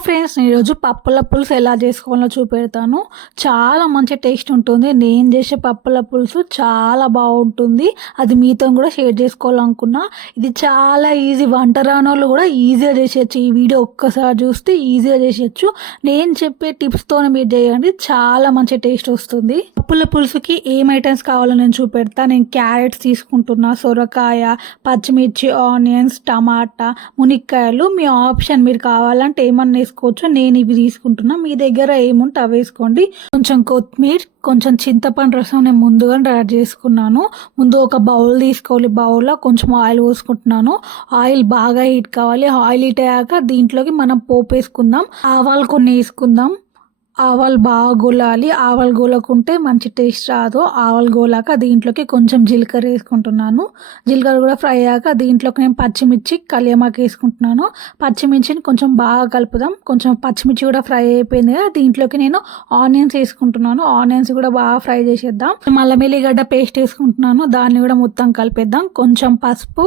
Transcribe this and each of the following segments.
Friends నేను ఈరోజు పప్పుల పులుసు ఎలా చేసుకోవాలో చూపెడతాను. చాలా మంచి టేస్ట్ ఉంటుంది. నేను చేసే పప్పుల పులుసు చాలా బాగుంటుంది. అది మీతో కూడా షేర్ చేసుకోవాలనుకున్నా. ఇది చాలా ఈజీ వంట రానోళ్ళు కూడా ఈజీగా చేసేయచ్చు. ఈ వీడియో ఒక్కసారి చూస్తే ఈజీగా చేసేయచ్చు. నేను చెప్పే టిప్స్తో మీరు చేయండి. చాలా మంచి టేస్ట్ వస్తుంది. పప్పుల పులుసుకి ఏం ఐటమ్స్ కావాలో నేను చూపెడతా. నేను క్యారెట్స్ తీసుకుంటున్నా. సొరకాయ పచ్చిమిర్చి ఆనియన్స్ టమాటా మునిక్కాయలు. మీ ఆప్షన్ మీరు కావాలంటే ఏమన్నా వేసుకోవచ్చు. నేను ఇవి తీసుకుంటున్నా. మీ దగ్గర ఏముంటే అవి వేసుకోండి. కొంచెం కొత్తిమీర కొంచెం చింతపండు రసం నేను ముందుగా యాడ్ చేసుకున్నాను. ముందు ఒక బౌల్ తీసుకోవాలి. బౌల్లో కొంచెం ఆయిల్ పోసుకుంటున్నాను. ఆయిల్ బాగా హీట్ కావాలి. ఆయిల్ హీట్ అయ్యాక దీంట్లోకి మనం పోపు వేసుకుందాం. ఆవాలు కొన్ని వేసుకుందాం. ఆవాలు బాగా గోలాలి. ఆవాలు గోలకుంటే మంచి టేస్ట్ రాదు. ఆవాలు గోలాక దీంట్లోకి కొంచెం జీలకర్ర వేసుకుంటున్నాను. జీలకర్ర కూడా ఫ్రై అయ్యాక దీంట్లోకి నేను పచ్చిమిర్చి కలియమాకు వేసుకుంటున్నాను. పచ్చిమిర్చిని కొంచెం బాగా కలుపుదాం. కొంచెం పచ్చిమిర్చి కూడా ఫ్రై అయిపోయింది కదా దీంట్లోకి నేను ఆనియన్స్ వేసుకుంటున్నాను. ఆనియన్స్ కూడా బాగా ఫ్రై చేసేద్దాం. మళ్ళీ మెల్లిగడ్డ పేస్ట్ వేసుకుంటున్నాను. దాన్ని కూడా మొత్తం కలిపేద్దాం. కొంచెం పసుపు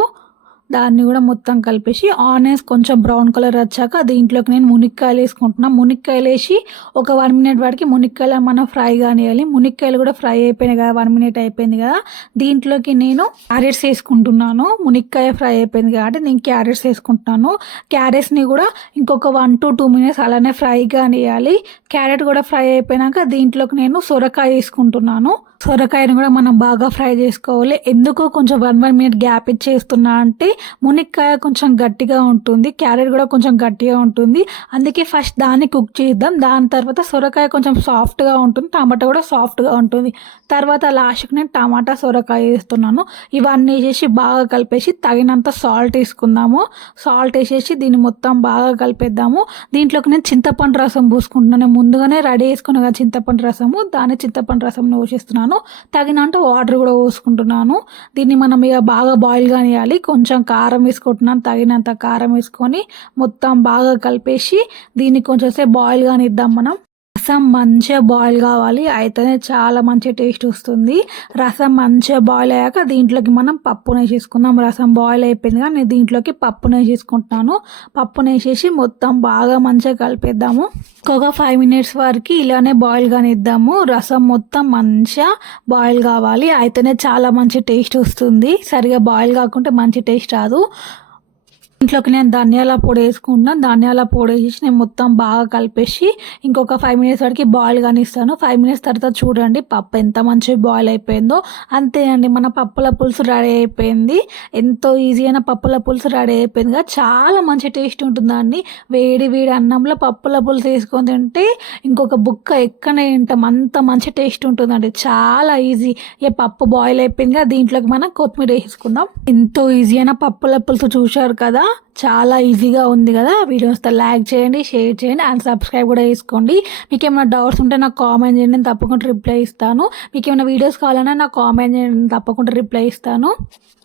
దాన్ని కూడా మొత్తం కలిపేసి ఆనియన్స్ కొంచెం బ్రౌన్ కలర్ వచ్చాక దీంట్లోకి నేను మునిక్కాయలు వేసుకుంటున్నాను మునిక్కాయలు వేసి ఒక వన్ మినిట్ వాటికి మునిక్కాయలు మనం ఫ్రై కానివ్వాలి మునిక్కాయలు కూడా ఫ్రై అయిపోయినాయి కదా వన్ మినిట్ అయిపోయింది కదా. దీంట్లోకి నేను క్యారెట్స్ వేసుకుంటున్నాను. మునిక్కాయ ఫ్రై అయిపోయింది కాబట్టి నేను క్యారెట్స్ వేసుకుంటున్నాను. క్యారెట్స్ని కూడా ఇంకొక వన్ టు టూ మినిట్స్ అలానే ఫ్రై కానివ్వాలి క్యారెట్ కూడా ఫ్రై అయిపోయినాక దీంట్లోకి నేను సొరకాయ వేసుకుంటున్నాను. సొరకాయను కూడా మనం బాగా ఫ్రై చేసుకోవాలి. ఎందుకో? కొంచెం వన్ వన్ మినిట్ గ్యాప్ ఇచ్చేస్తున్నా అంటే మునిక్కాయ కొంచెం గట్టిగా ఉంటుంది. క్యారెట్ కూడా కొంచెం గట్టిగా ఉంటుంది. అందుకే ఫస్ట్ దాన్ని కుక్ చేద్దాం. దాని తర్వాత సొరకాయ కొంచెం సాఫ్ట్గా ఉంటుంది. టమాటా కూడా సాఫ్ట్గా ఉంటుంది. తర్వాత లాస్ట్కి నేను టమాటా సొరకాయ వేస్తున్నాను. ఇవన్నీ వేసేసి బాగా కలిపేసి తగినంత సాల్ట్ వేసుకుందాము. సాల్ట్ వేసేసి దీన్ని మొత్తం బాగా కలిపేద్దాము. దీంట్లోకి నేను చింతపండు రసం పూసుకుంటున్నాను. ముందుగానే రెడీ చేసుకున్నా చింతపండు రసము దాన్ని చింతపండు రసం పోసేస్తున్నాను. తగినంత వాటర్ కూడా పోసుకుంటున్నాను. దీన్ని మనం ఇక బాగా బాయిల్ కానివ్వాలి కొంచెం కారం వేసుకుంటున్నాను. తగినంత కారం వేసుకొని మొత్తం బాగా కలిపేసి దీన్ని కొంచెం సేపు బాయిల్ కానిద్దాం మనం. రసం మంచిగా బాయిల్ కావాలి. అయితేనే చాలా మంచి టేస్ట్ వస్తుంది. రసం మంచిగా బాయిల్ అయ్యాక దీంట్లోకి మనం పప్పును వేసేసుకుందాం రసం బాయిల్ అయిపోయింది కానీ నేను దీంట్లోకి పప్పును వేసేసుకుంటున్నాను పప్పును వేసేసి మొత్తం బాగా మంచిగా కలిపేద్దాము. ఒక ఫైవ్ మినిట్స్ వరకు ఇలానే బాయిల్ కానిద్దాము. రసం మొత్తం మంచిగా బాయిల్ కావాలి. అయితేనే చాలా మంచి టేస్ట్ వస్తుంది. సరిగా బాయిల్ కాకుంటే మంచి టేస్ట్ రాదు. ఇంట్లోకి నేను ధనియాల పొడి వేసుకుంటున్నాను ధనియాల పొడి వేసి నేను మొత్తం బాగా కలిపేసి ఇంకొక ఫైవ్ మినిట్స్ వరకు బాయిల్ కానిస్తాను. ఫైవ్ మినిట్స్ తర్వాత చూడండి పప్పు ఎంత మంచిగా బాయిల్ అయిపోయిందో. అంతే అండి మన పప్పుల పులుసు రెడీ అయిపోయింది. ఎంతో ఈజీ అయిన పప్పుల పులుసు రెడీ అయిపోయింది. కదా చాలా మంచి టేస్ట్ ఉంటుందండి. వేడి వేడి అన్నంలో పప్పుల పులుసు వేసుకొని తింటే ఇంకొక బుక్క ఎక్కనే తింటాం. అంత మంచి టేస్ట్ ఉంటుందండి. చాలా ఈజీ ఏ పప్పు బాయిల్ అయిపోయింది. కదా దీంట్లోకి మనం కొత్తిమీర వేసుకుందాం. ఎంతో ఈజీ అయిన పప్పుల పులుసు చూశారు కదా. చాలా ఈజీగా ఉంది కదా. వీడియోస్ లైక్ చేయండి షేర్ చేయండి అండ్ సబ్స్క్రైబ్ కూడా చేసుకోండి. మీకు ఏమైనా డౌట్స్ ఉంటే నాకు కామెంట్ చేయండి నేను తప్పకుండా రిప్లై ఇస్తాను. మీకు ఏమైనా వీడియోస్ కావాలన్నా నాకు కామెంట్ చేయండి నేను తప్పకుండా రిప్లై ఇస్తాను.